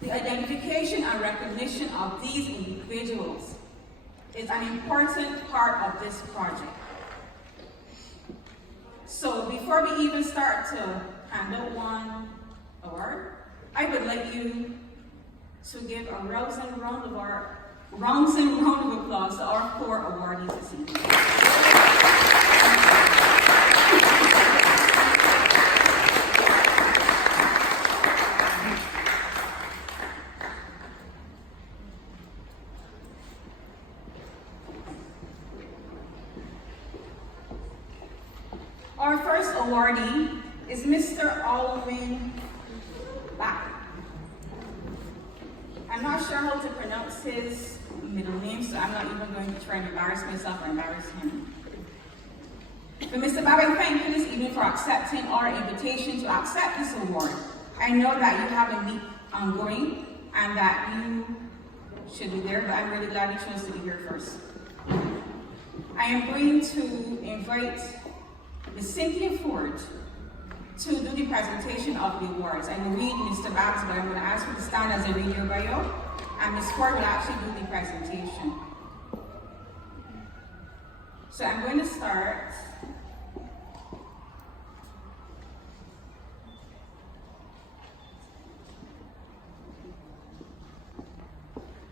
The identification and recognition of these individuals is an important part of this project. So before we even start to hand out one award, I would like you to give a rousing round of applause to our 4 awardees this evening. Our first awardee is Mr. Alwyn Babb. I'm not sure how to pronounce his middle name, so I'm not even going to try and embarrass myself or embarrass him. But Mr. Babb, I thank you this evening for accepting our invitation to accept this award. I know that you have a meet ongoing and that you should be there, but I'm really glad you chose to be here first. I am going to invite Ms. Cynthia Forde to do the presentation of the awards. I will read Mr. Babb's, but I'm going to ask you to stand as I read your bio, and Ms. Forde will actually do the presentation. So I'm going to start.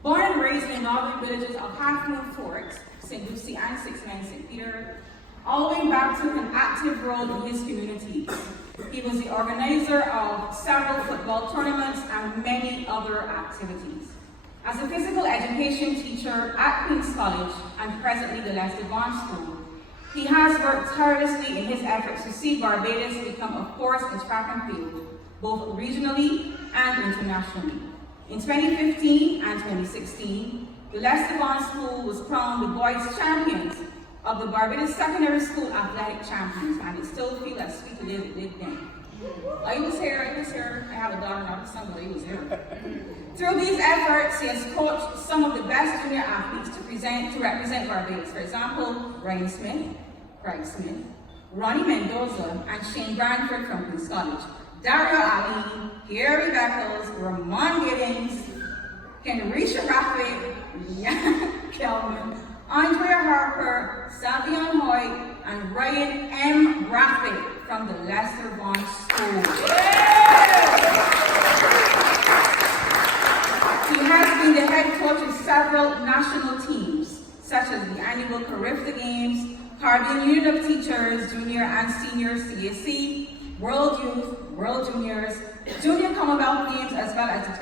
Born and raised in the northern villages of Half Moon Fort, St. Lucie, and 69 St. Peter, Alwyn Babb took an active role in his community. He was the organizer of several football tournaments and many other activities. As a physical education teacher at Queen's College and presently the Les Devon School, he has worked tirelessly in his efforts to see Barbados become a force in track and field, both regionally and internationally. In 2015 and 2016, the Les Devon School was crowned the boys' champions of the Barbados Secondary School Athletic Champions, and it still feels as sweet as it did then. I was here. I have a daughter, not a son, but he was here. Through these efforts, he has coached some of the best junior athletes to represent Barbados. For example, Ryan Smith, Craig Smith, Ronnie Mendoza, and Shane Branford from Queen's College, Dario Ali, Gary Beckles, Ramon Giddings, Henricia Raffet, Leanne Kelvin, Andrea Harper, Savion Hoyt, and Ryan M. Raffet from the Lester Vaughan School. He has been the head coach of several national teams, such as the annual Caribbean Games, Caribbean Union of Teachers, Junior and Senior CAC, World Youth, World Juniors, Junior Commonwealth Games, as well as the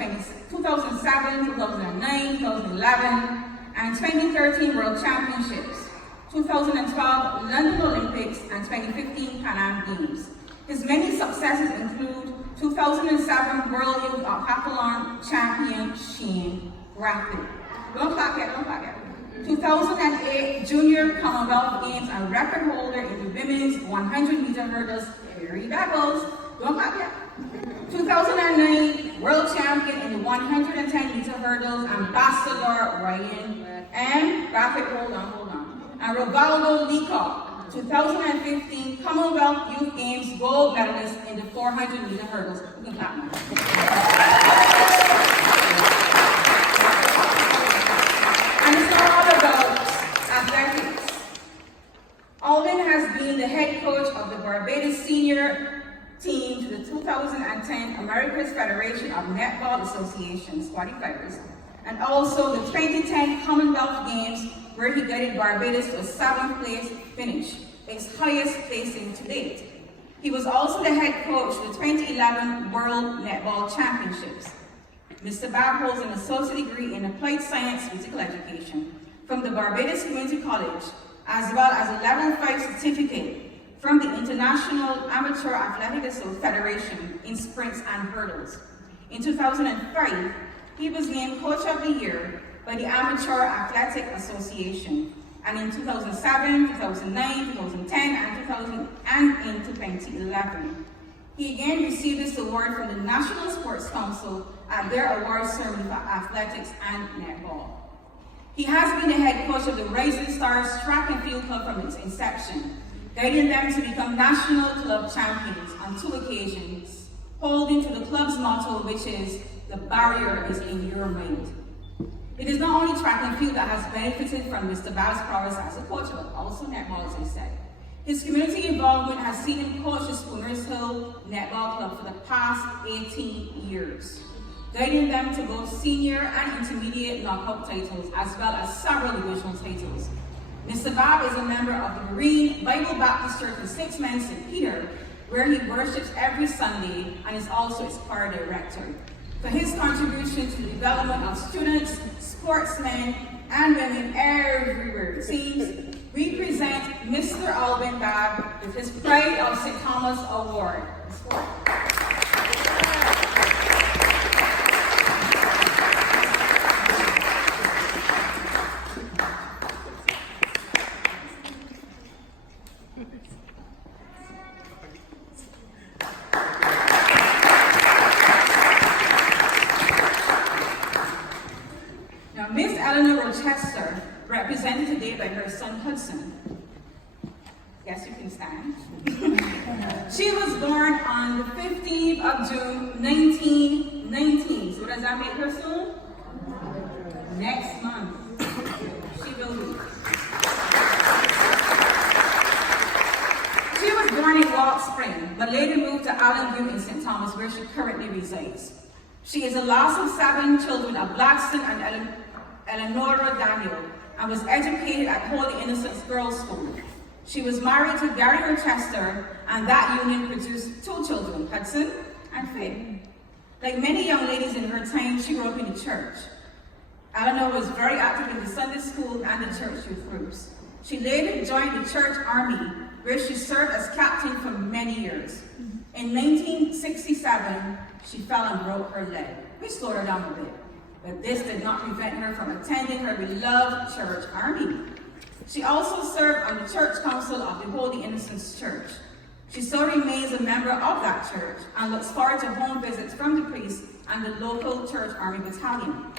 2007, 2009, 2011, and 2013 World Championships, 2012 London Olympics, and 2015 Pan Am Games. His many successes include 2007 World Youth Octathlon Champion Shane Raffet. Don't clap yet. 2008 Junior Commonwealth Games and record holder in the women's 100-meter hurdles, Harry Beckles. Don't clap yet. 2009 World Champion in the 110-meter hurdles, Ambassador Ryan M. Raffet, hold on. And Robaldo Leacock, 2015 Commonwealth Youth Games gold medalist in the 400-meter hurdles. You can clap now. And it's not all about athletics. Alwyn has been the head coach of the Barbados senior team to the 2010 America's Federation of Netball Association, qualifiers, and also the 2010 Commonwealth Games, where he guided Barbados to a 7th place finish, its highest placing to date. He was also the head coach of the 2011 World Netball Championships. Mr. Babb holds an associate degree in applied science physical education from the Barbados Community College, as well as a level 5 certificate from the International Amateur Athletic Federation in sprints and hurdles. In 2005, he was named Coach of the Year by the Amateur Athletic Association, and in 2007, 2009, 2010, and in 2011. He again received this award from the National Sports Council at their awards ceremony for athletics and netball. He has been the head coach of the Rising Stars Track and Field Club from its inception, guiding them to become national club champions on 2 occasions, holding to the club's motto, which is the barrier is in your mind. It is not only track and field that has benefited from Mr. Babb's prowess as a coach, but also netball, as I said. His community involvement has seen him coach the Spooners Hill Netball Club for the past 18 years, guiding them to both senior and intermediate knockout titles, as well as several divisional titles. Mr. Babb is a member of the Marine Bible Baptist Church in Six Men, St. Peter, where he worships every Sunday and is also its choir director. For his contribution to the development of students, sportsmen, and women everywhere it seems, we present Mr. Alwyn Babb with his Pride of St. Thomas Award. Now, Miss Eleanor Rochester, represented today by her son Hudson. Yes, you can stand. She was born on the 15th of June, 1919. So what does that make her soon? Next month. She will be. She was born in Walk Spring, but later moved to Allenview in St. Thomas, where she currently resides. She is the last of 7 children of Blackson and Eleanor Daniel, and was educated at Holy Innocents Girls' School. She was married to Gary Rochester, and that union produced 2 children, Hudson and Faye. Like many young ladies in her time, she grew up in the church. Eleanor was very active in the Sunday school and the church youth groups. She later joined the church army, where she served as captain for many years. In 1967, she fell and broke her leg, which slowed her down a bit. But this did not prevent her from attending her beloved church army. She also served on the church council of the Holy Innocents Church. She still remains a member of that church and looks forward to home visits from the priest and the local church army battalion.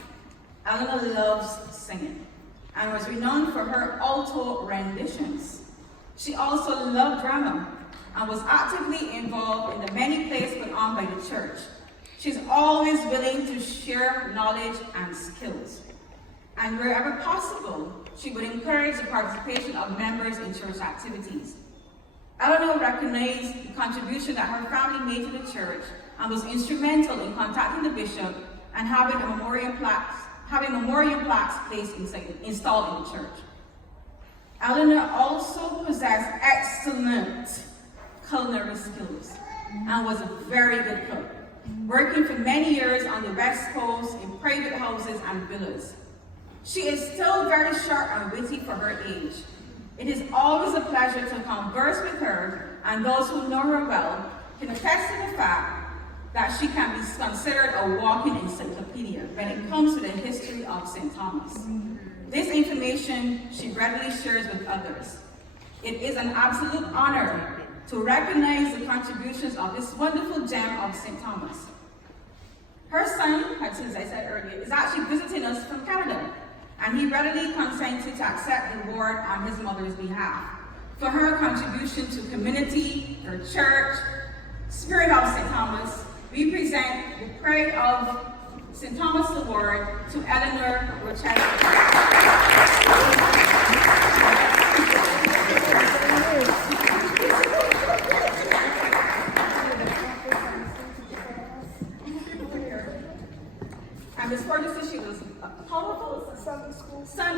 Eleanor loves singing and was renowned for her alto renditions. She also loved drama and was actively involved in the many plays put on by the church. She's always willing to share knowledge and skills. And wherever possible, she would encourage the participation of members in church activities. Eleanor recognized the contribution that her family made to the church and was instrumental in contacting the bishop and having memorial plaques installed in the church. Eleanor also possessed excellent culinary skills and was a very good cook, working for many years on the West Coast in private houses and villas. She is still very sharp and witty for her age. It is always a pleasure to converse with her, and those who know her well can attest to the fact that she can be considered a walking encyclopedia when it comes to the history of St. Thomas. This information she readily shares with others. It is an absolute honor to recognize the contributions of this wonderful gem of St. Thomas. Her son, as I said earlier, is actually visiting us from Canada, and he readily consented to accept the award on his mother's behalf for her contribution to community, her church, Spirit of St. Thomas. We present the Pride of St. Thomas Award to Eleanor Rochester. And Ms. Forde said she was a powerful Sunday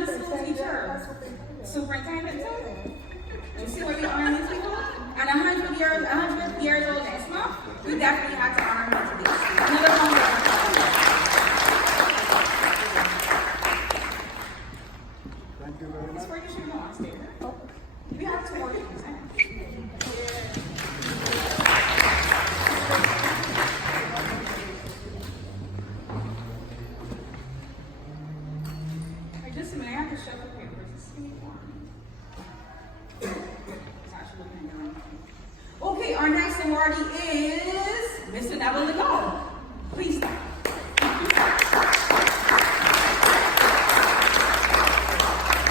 school teacher, superintendent too. You see where we are these people? And 100 years old next month, we definitely had to honor her today. Another one of Thank you very much. Ms. Forde, you should go on stage. We have 2 more things. Just a minute, I have to shuffle papers. Just give me one. It's actually looking at me. Okay, our next awardee is Mr. Neville Legall. Please stand.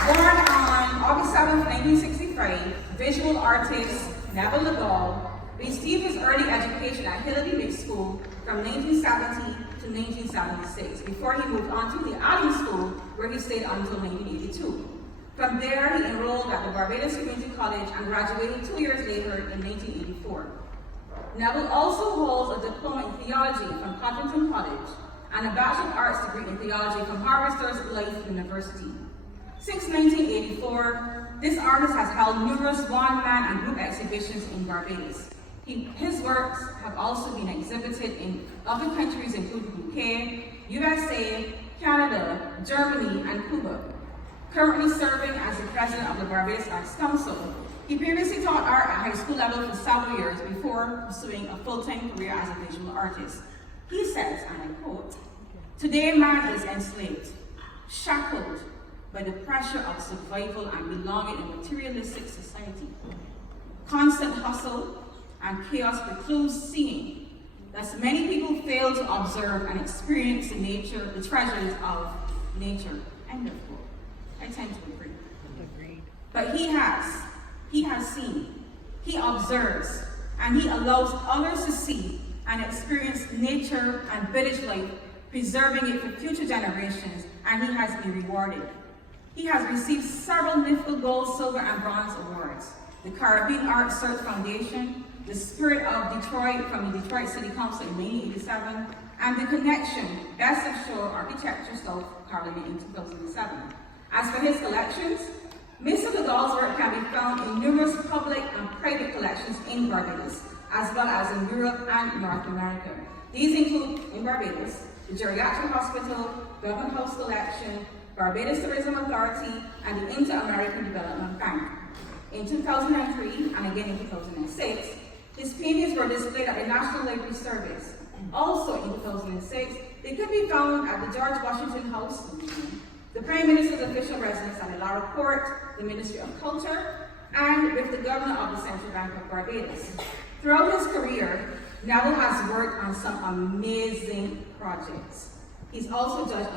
Born on August 7th, 1965, visual artist Neville Legall received his early education at Hillary School from 1970 to to 1976, before he moved on to the Alwyn School, where he stayed until 1982. From there, he enrolled at the Barbados Community College and graduated 2 years later in 1984. Neville also holds a diploma in theology from Covington College and a Bachelor of Arts degree in theology from Harvester Life University. Since 1984, this artist has held numerous one-man and group exhibitions in Barbados. His works have also been exhibited in other countries including UK, USA, Canada, Germany, and Cuba. Currently serving as the president of the Barbados Arts Council, he previously taught art at high school level for several years before pursuing a full-time career as a visual artist. He says, and I quote, "Today man is enslaved, shackled by the pressure of survival and belonging in a materialistic society. Constant hustle and chaos precludes seeing. Thus many people fail to observe and experience the treasures of nature." End of quote. I tend to agree. Agreed. But he has seen, he observes, and he allows others to see and experience nature and village life, preserving it for future generations, and he has been rewarded. He has received several Neville Gold, Silver, and Bronze awards. The Caribbean Arts Search Foundation, the Spirit of Detroit from the Detroit City Council in 1987, and the Connection, Best of Show Architecture South Carolina in 2007. As for his collections, Mr. Legall's work can be found in numerous public and private collections in Barbados, as well as in Europe and North America. These include, in Barbados, the Geriatric Hospital, Government House Collection, Barbados Tourism Authority, and the Inter-American Development Bank. In 2003, and again in 2006, his paintings were displayed at the National Library Service. Also in 2006, they could be found at the George Washington House, the Prime Minister's official residence at the Lara Court, the Ministry of Culture, and with the Governor of the Central Bank of Barbados. Throughout his career, Neville has worked on some amazing projects. He's also judged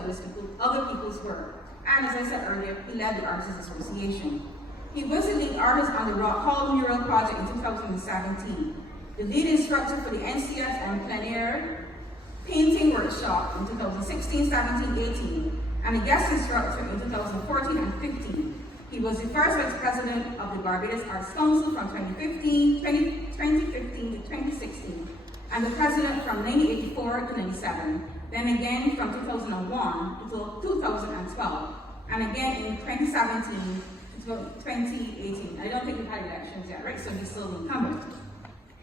other people's work, and as I said earlier, he led the Artists Association. He was the lead artist on the Rock Hall mural project in 2017, the lead instructor for the NCSM Plein Air Painting Workshop in 2016, 17, 18, and a guest instructor in 2014 and 15. He was the first vice president of the Barbados Arts Council from 2015 to 2016, and the president from 1984 to 97, then again from 2001 to 2012, and again in 2017 to 2018. I don't think we've had elections yet, right? So he's still incumbent.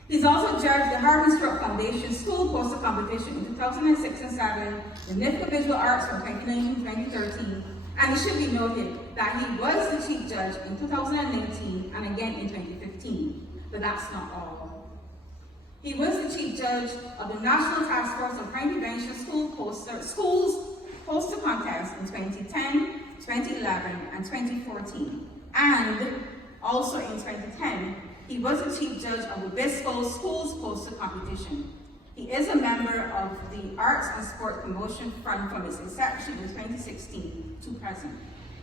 He's also judged the Harvard Stroke Foundation School Poster Competition in 2006 and 7, the NIFCA Visual Arts from 2019 to 2013, and it should be noted that he was the chief judge in 2019 and again in 2015, but that's not all. He was the chief judge of the National Task Force on Crime Prevention Schools Poster Contest in 2010, 2011, and 2014, and also in 2010, he was the chief judge of the Bispo Schools Poster Competition. He is a member of the Arts and Sport Promotion Fund from its inception in 2016 to present.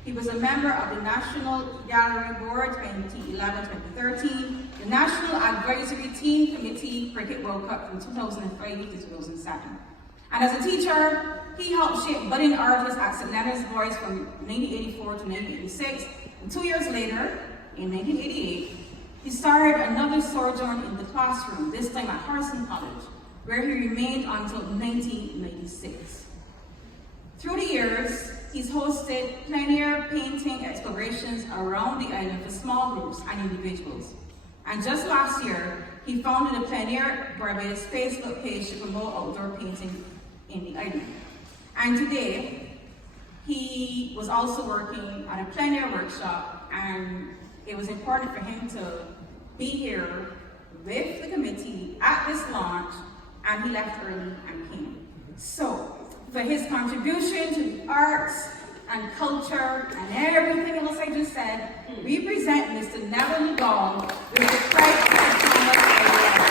He was a member of the National Gallery Board 2011-2013, the National Advisory Team Committee Cricket World Cup from 2005 to 2007. And as a teacher, he helped shape budding artists at St. Leonard's Boys from 1984 to 1986, and 2 years later, in 1988, he started another sojourn in the classroom, this time at Harrison College, where he remained until 1996. Through the years, he's hosted plein air painting explorations around the island for small groups and individuals. And just last year, he founded the Plein Air Barbados Facebook page to promote outdoor painting in the island. And today, he was also working at a plein air workshop, and it was important for him to be here with the committee at this launch, and he left early and came. So, for his contribution to the arts and culture and everything else I just said, we present Mr. Neville Legall with the Christ and Thomas Award.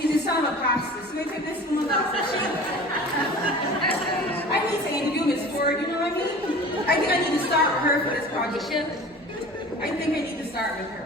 He's the son of a pastor, so we take this woman up for shame. I need to interview Miss Forde, you know what I mean? I think I need to start with her for this project. I think I need to start with her.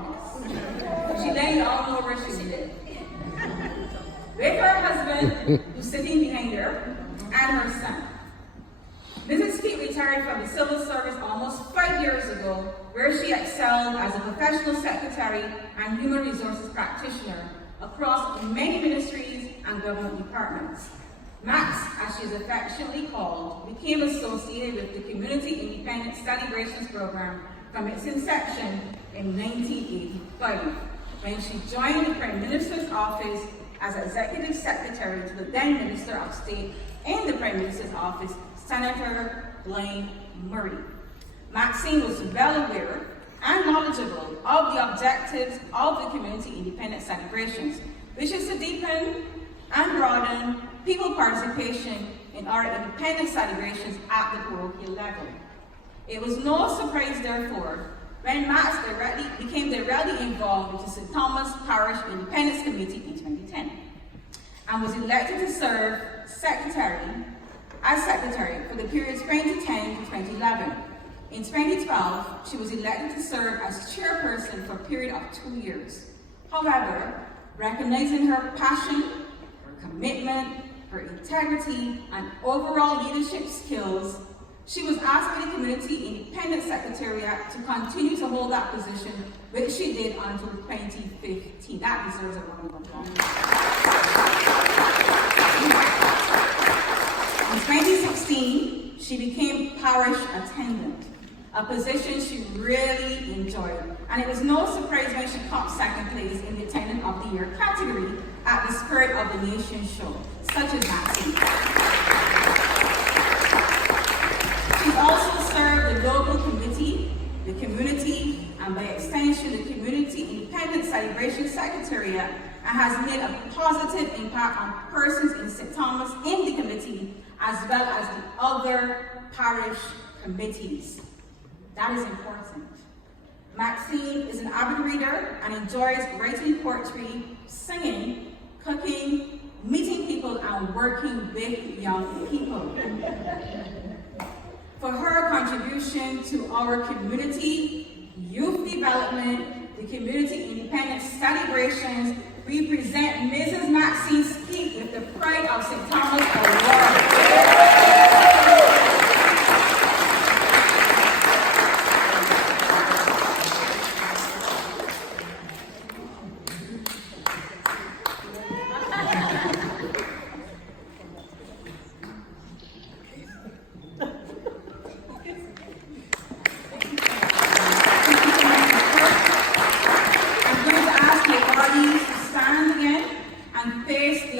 honest. She let you all know where she lived. With her husband, who's sitting behind her, and her son. Mrs. Skeete retired from the civil service almost 5 years ago, where she excelled as a professional secretary and human resources practitioner across many ministries and government departments. Max, as she is affectionately called, became associated with the Community Independent Celebrations Program from its inception in 1985, when she joined the Prime Minister's office as Executive Secretary to the then Minister of State in the Prime Minister's office, Senator Blaine Murray. Maxine was well aware and knowledgeable of the objectives of the Community Independent Celebrations, which is to deepen and broaden people participation in our independent celebrations at the parochial level. It was no surprise, therefore, when Max became directly involved with the St. Thomas Parish Independence Committee in 2010 and was elected to serve as secretary for the period 2010 to 2011. In 2012, she was elected to serve as chairperson for a period of 2 years. However, recognizing her passion, her commitment, her integrity, and overall leadership skills, she was asked by the Community Independent Secretariat to continue to hold that position, which she did until 2015. That deserves a round of applause. In 2016, she became parish attendant, a position she really enjoyed. And it was no surprise when she topped second place in the Attendant of the Year category at the Spirit of the Nation show, such as Maxine. She's also served the local committee, the community, and by extension, the Community Independent Celebration Secretariat, and has made a positive impact on persons in St. Thomas in the committee, as well as the other parish committees. That is important. Maxine is an avid reader and enjoys writing poetry, singing, cooking, meeting people, and working with young people. For her contribution to our community, youth development, the Community Independent Celebrations, we present Mrs. Maxine Skeete with the Pride of St. Thomas Award.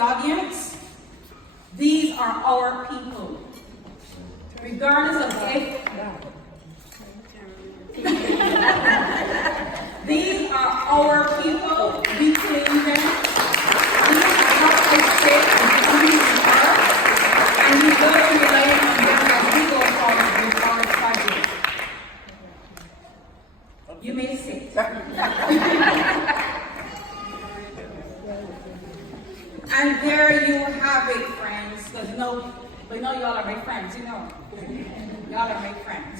Audience, these are our people, regardless of if these are our people, we claim them. These are how I say and who we are, and we will rely on them as we go forward with our project. You may sit. And there you have it, friends. Because we know y'all are my friends, you know. Y'all are my friends.